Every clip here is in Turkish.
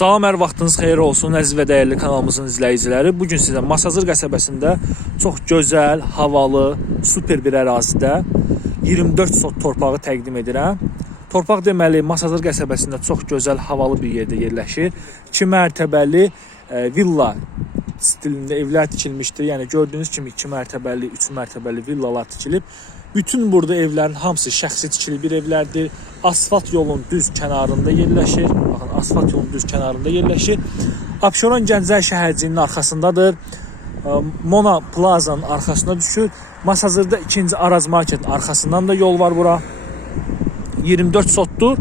Salam, hər vaxtınız xeyir olsun, əziz və dəyərli kanalımızın izləyiciləri. Bu gün sizə Masazır qəsəbəsində çox gözəl, havalı, super bir ərazidə 24 sot torpağı təqdim edirəm. Torpaq deməli Masazır qəsəbəsində çox gözəl, havalı bir yerdə yerləşir. 2 mərtəbəli e, villa stilində evlər tikilmişdir. Yəni gördüyünüz kimi 2 mərtəbəli, 3 mərtəbəli villalar tikilib. Bütün burada evlərin hamısı şəxsi tikili bir evlərdir. Asfalt yolun düz kənarında yerləşir. Baxın, asfalt yolun düz kənarında yerləşir. Abşeron Gəncə şəhərciyinin arxasındadır. Mona Plaza'nın arxasına düşür. Masazırda ikinci Araz Marketin arxasından da yol var bura. 24 sotdur.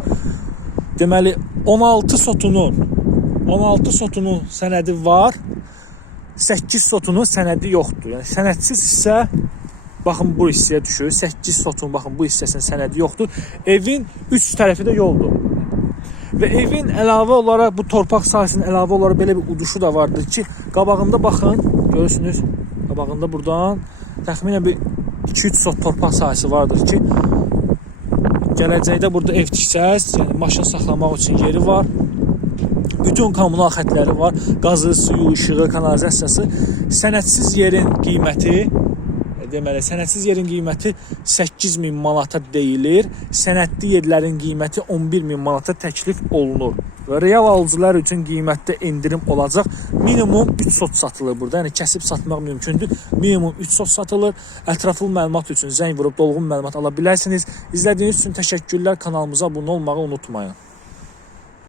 Deməli 16 sotunun 16 sotunun sənədi var. 8 sotunun sənədi yoxdur. Yəni sənədsiz hissə baxın bu hissəyə düşür. 8 sotun baxın bu hissəsinin sənədi yoxdur. Evin üç tərəfi də yoldur. Və evin əlavə olaraq bu torpaq sahəsinin əlavə olaraq belə bir uduşu da vardır ki, qabağında baxın, görürsünüz. Qabağında burdan təxminən bir 2-3 sot torpaq sahəsi vardır ki, gələcəkdə burada ev tiksəz, yəni maşın saxlamaq üçün yeri var. Bütün kommunal xətləri var. Qazı, suyu, işığı, kanalizasiyası. Sənədsiz yerin qiyməti e, deməli sənədsiz yerin qiyməti 8000 manata deyilir. Sənədli yerlərin qiyməti 11000 manata təklif olunur. Və real alıcılar üçün qiymətdə endirim olacaq. Minimum 3 sot satılır burada. Yəni kəsib satmaq mümkündür. Minimum 3 sot satılır. Ətraflı məlumat üçün zəng vurub dolğun məlumat ala bilərsiniz. İzlədiyiniz üçün təşəkkürlər. Kanalımıza abunə olmağı unutmayın.